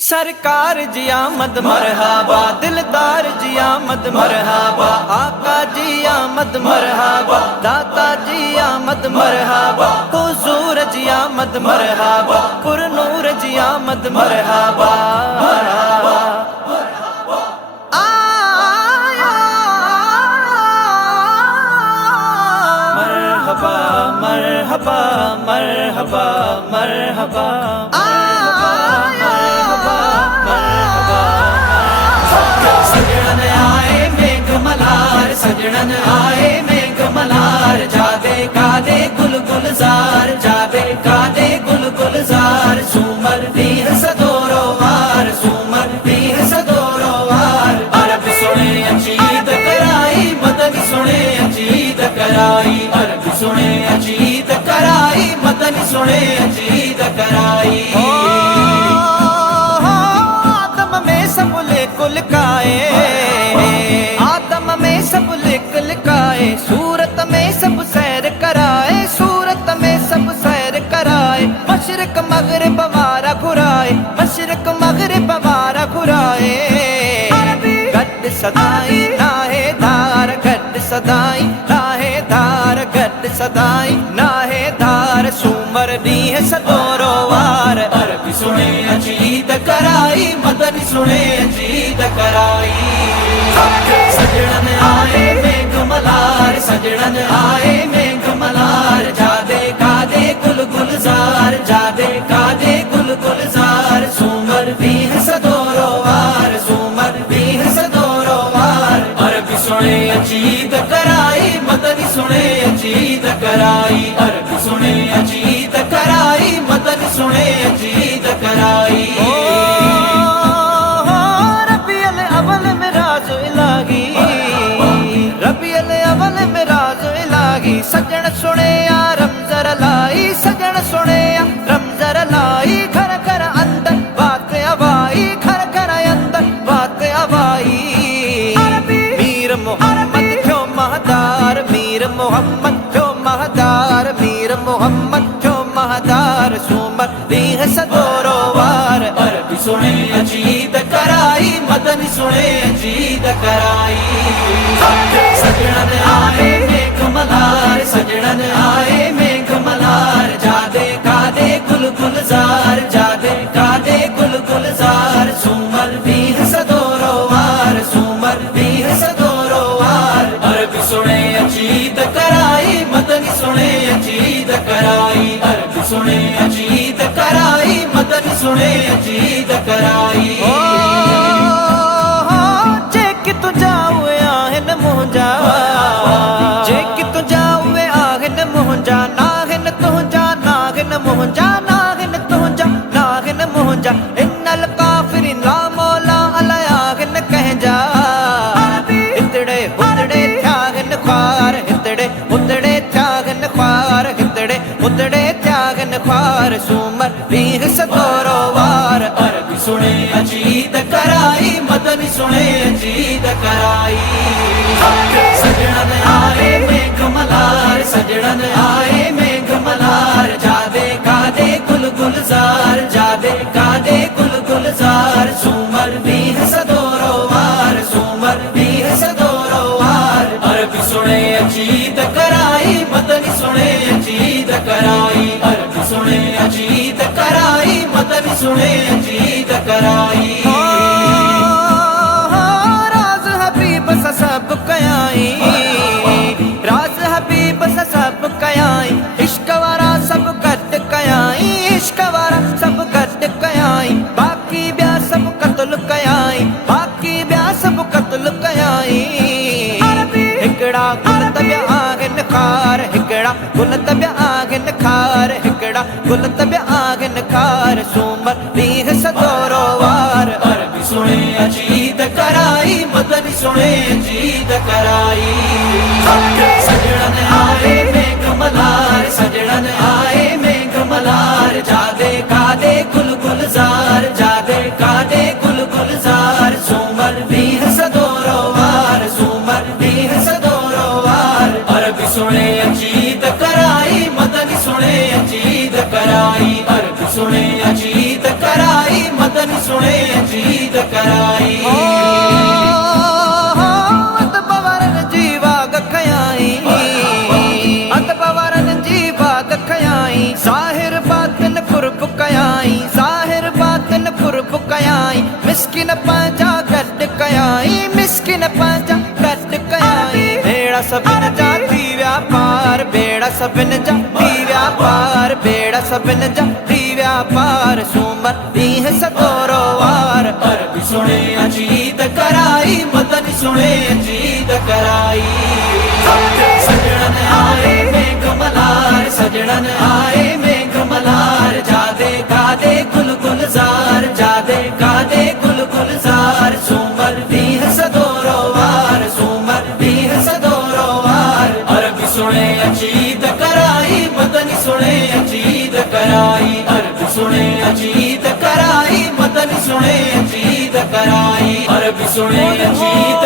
सरकार जी आमद मरहबा, दिलदार जी आमद मरहबा, आका जी आमद मरहबा, दाता जी आमद मरहबा, हुजूर जी आमद मरहबा, पुरनूर जी आमद मरहबा। मरहबा मरहबा मरहबा मरहबा सजणन आए मेघ मल्हार, सजणन आए मेघ मल्हार, जादे कादे गुल गुलजार, जादे कादे गुल गुलजार, सूमर दीह सदोरो वार, सूमर दीह सदोरो वार। अरब सुने अचीद कराई, मदन सुने अचीद कराई, अरब सुने अचीद कराई, मदन सुने अचीद कराई। आदम में सब लिख लिखाए, सूरत में सब सैर कराए, सूरत में सब सैर कराए, मशरक मगरिब वारा घुराए, मशरक मगरिब वारा घुराए। गड्ड सदाई नाहे धार, गड्ड सदाई नाहे धार, गड्ड सदाई नाहे धार, सूमर दीह सदोरो वार। अरबी सुने अचीद कराई, मदनी सुने अचीद कराई। सजणन आए मेघ मल्हार, सजणन आए मेघ मल्हार, जादे कादे गुल गुलजार, जादे कादे गुल गुलजार, सूमर दीह सदोरो वार, सूमर दीह सदोरो वार। अरबी सुने अचीद कराई, मदनी सुने अचीद कराई, अरबी सुने अचीद कराई, मदनी सुने अचीद कराई। सजण सुने रमजर लाई, सजण सुने रमजर लाई, घर घर अंदर बात अबाई, घर घर अंदर बात अबाई। मीर मोहम्मद क्यों महदार, मीर मोहम्मद क्यों महदार, मीर मोहम्मद क्यों महदार, सूमर दीह सदोरो वार। अरबी सुने अचीद कराई, मदनी सुने अचीद कराई। सजणन आए मेघ मल्हार, सजणन आए मेघ मल्हार, जादे कादे गुल गुलजार, जादे कादे गुल गुलजार, सूमर दीह सदोरो वार, सूमर दीह सदोरो वार। अरबी सुने अचीद कराई, मदनी सुने अचीद कराई, अरबी सुने अचीद कराई, मदनी सुने अचीद कराई। जे कि तू जावे आहन मुंजा, जे कि तू जावे आहन मुंजा, नाहन तुंजा नाहन मुंजा, नाहन तुंजा नाहन मुंजा, इन्नल काफिरिन ला मौला अलयाहन कह जा। हितड़े हुतड़े त्यागन ख्वार, हितड़े हुतड़े त्यागन ख्वार, हितड़े हुतड़े त्यागन ख्वार, सूमर दीह सदोरो वार। अरबी सुने अचीद कराई, मदनी सुने अचीद कराई। सजणन आए मेघ मल्हार, सजणन आए मेघ मल्हार, जादे कादे गुल गुलजार, जादे कादे गुल गुलजार, सूमर दीह सदोरो वार, सूमर दीह सदोरो वार। अरबी सुने अचीद कराई, मदनी सुने अचीद कराई, अरबी सुने अचीद कराई, मदनी सुने अचीद कराई। राज हबीब सा सब कयाई, राज हबीब सा सब कयाई, इश्क वारा सब गट कयाई, इश्क वारा सब गट कयाई, बाकी ब्याह सब कत्ल कयाई, बाकी ब्याह सब कत्ल कयाई। हिकड़ा गुल तब्या आगन खार, हिकड़ा गुल तब्या आगन खार, हिकड़ा गुल तब्या आगन खार, सूमर दीह सदोरो वार। अरबी सुने अचीद कराई, मदनी सुने अचीद कराई। सजणन आए मेघ मल्हार, सजणन आए मेघ मल्हार, जादे कादे गुल गुलजार, जादे कादे गुल गुलजार, सूमर दीह सदोरो वार, सूमर दीह सदोरो वार। अरबी सुने अचीद कराई, मदनी सुने अचीद कराई, अरबी सुने अचीद कराई, मदनी सुने सुने अजीद कराई अत पवरन जीवा गखयाई अत पवरन जीवा गखयाई साहिर बातन पुरब कयाई साहिर बातन पुरब कयाई मिस्किन पांजा गड कयाई मिस्किन पांजा गड कयाई बेड़ा सबिन जाती व्यापार बेड़ा सबिन जाती व्यापार बेड़ा सबिन जाती व्यापार सुमर दीह सदोरो वार अरबी सुने अजीद कराई मदनी सुने अजीद कराई सजणन आए मेघ मल्हार सजणन आए मेघ मल्हार जादे गादे गुल गुलजार जादे गादे गुल गुलजार सुमर दीह सदोरो वार सुमर दीह सदोरो वार अरबी सुने अजीद कराई मदनी सुने अजीद कराई अरबी सुने अजीद कराई मदनी सुने अजीद कराई अरबी सुने अजीद